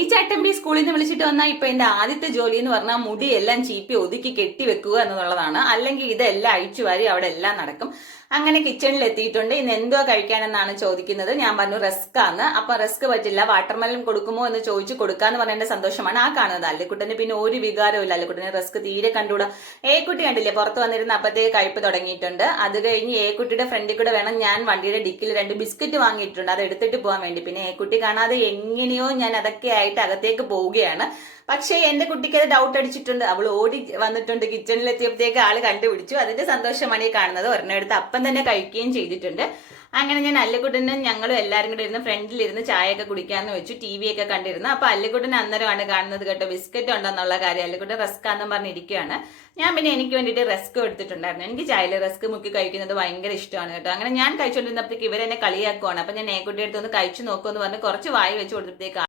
ഈ ചട്ടമ്പി സ്കൂളിൽ നിന്ന് വിളിച്ചിട്ട് വന്നാൽ ഇപ്പൊ എന്റെ ആദ്യത്തെ ജോലി എന്ന് പറഞ്ഞാൽ മുടിയെല്ലാം ചീപ്പി ഒതുക്കി കെട്ടി വെക്കുക എന്നുള്ളതാണ്. അല്ലെങ്കിൽ ഇതെല്ലാം അഴിച്ചുവാരി അവിടെ എല്ലാം നടക്കും. അങ്ങനെ കിച്ചണിൽ എത്തിയിട്ടുണ്ട്. ഇന്ന് എന്തോ കഴിക്കാനെന്നാണ് ചോദിക്കുന്നത്. ഞാൻ പറഞ്ഞു റസ്ക് ആണ്. അപ്പൊ റസ്ക് പറ്റില്ല, വാട്ടർമെലൻ കൊടുക്കുമോ എന്ന് ചോദിച്ചു കൊടുക്കാന്ന് പറഞ്ഞതിന്റെ സന്തോഷമാണ് ആ കാണുന്നത്. അല്ലിക്കുട്ടന് പിന്നെ ഒരു വികാരവും ഇല്ല. അല്ലിക്കുട്ടന് റസ്ക് തീരെ കണ്ടുകൂടാ. ഏക്കുട്ടി കണ്ടില്ലേ, പുറത്ത് വന്നിരുന്ന അപ്പത്തേക്ക് കഴിപ്പ് തുടങ്ങിയിട്ടുണ്ട്. അത് കഴിഞ്ഞ് ഏക്കുട്ടിയുടെ ഫ്രണ്ടിൽ കൂടെ വേണം ഞാൻ വണ്ടിയുടെ ഡിക്കിൽ 2 ബിസ്ക്കറ്റ് വാങ്ങിയിട്ടുണ്ട്, അത് എടുത്തിട്ട് പോകാൻ വേണ്ടി. പിന്നെ ഏക്കുട്ടി കാണാതെ എങ്ങനെയോ ഞാൻ അതൊക്കെ ആയിട്ട് അകത്തേക്ക് പോവുകയാണ്. പക്ഷേ എന്റെ കുട്ടിക്ക് അത് ഡൗട്ട് അടിച്ചിട്ടുണ്ട്. അവൾ ഓടി വന്നിട്ടുണ്ട്. കിച്ചണിലെത്തിയപ്പോഴത്തേക്ക് ആള് കണ്ടുപിടിച്ചു. അതിന്റെ സന്തോഷമാണ് ഈ കാണുന്നത്. ഒരെണ്ണം എടുത്ത് അപ്പം തന്നെ കഴിക്കുകയും ചെയ്തിട്ടുണ്ട്. അങ്ങനെ ഞാൻ അല്ലിക്കുട്ടനും ഞങ്ങളും എല്ലാവരും കൂടെ ഇരുന്ന് ഫ്രണ്ടിലിരുന്ന് ചായയൊക്കെ കുടിക്കാന്ന് വെച്ചു, ടി വി ഒക്കെ കണ്ടിരുന്നു. അപ്പൊ അല്ലിക്കുട്ടൻ അന്നേരമാണ് കാണുന്നത് കേട്ടോ ബിസ്ക്കറ്റ് ഉണ്ടെന്നുള്ള കാര്യം. അല്ലിക്കുട്ടൻ റസ്ക് ആണെന്ന് പറഞ്ഞിരിക്കുകയാണ്. ഞാൻ പിന്നെ എനിക്ക് വേണ്ടിയിട്ട് റസ്ക് എടുത്തിട്ടുണ്ടായിരുന്നു. എനിക്ക് ചായയിൽ റസ്ക് മുക്കി കഴിക്കുന്നത് ഭയങ്കര ഇഷ്ടമാണ് കേട്ടോ. അങ്ങനെ ഞാൻ കഴിച്ചുകൊണ്ടിരുന്നപ്പോഴത്തേക്ക് ഇവരെന്നെ കളിയാക്കുവാണ്. അപ്പൊ ഞാൻ ഏക്കുട്ടി അടുത്തൊന്ന് കഴിച്ചു നോക്കുമെന്ന് പറഞ്ഞ് കുറച്ച് വായി വെച്ച് കൊടുത്തപ്പോഴത്തേക്ക്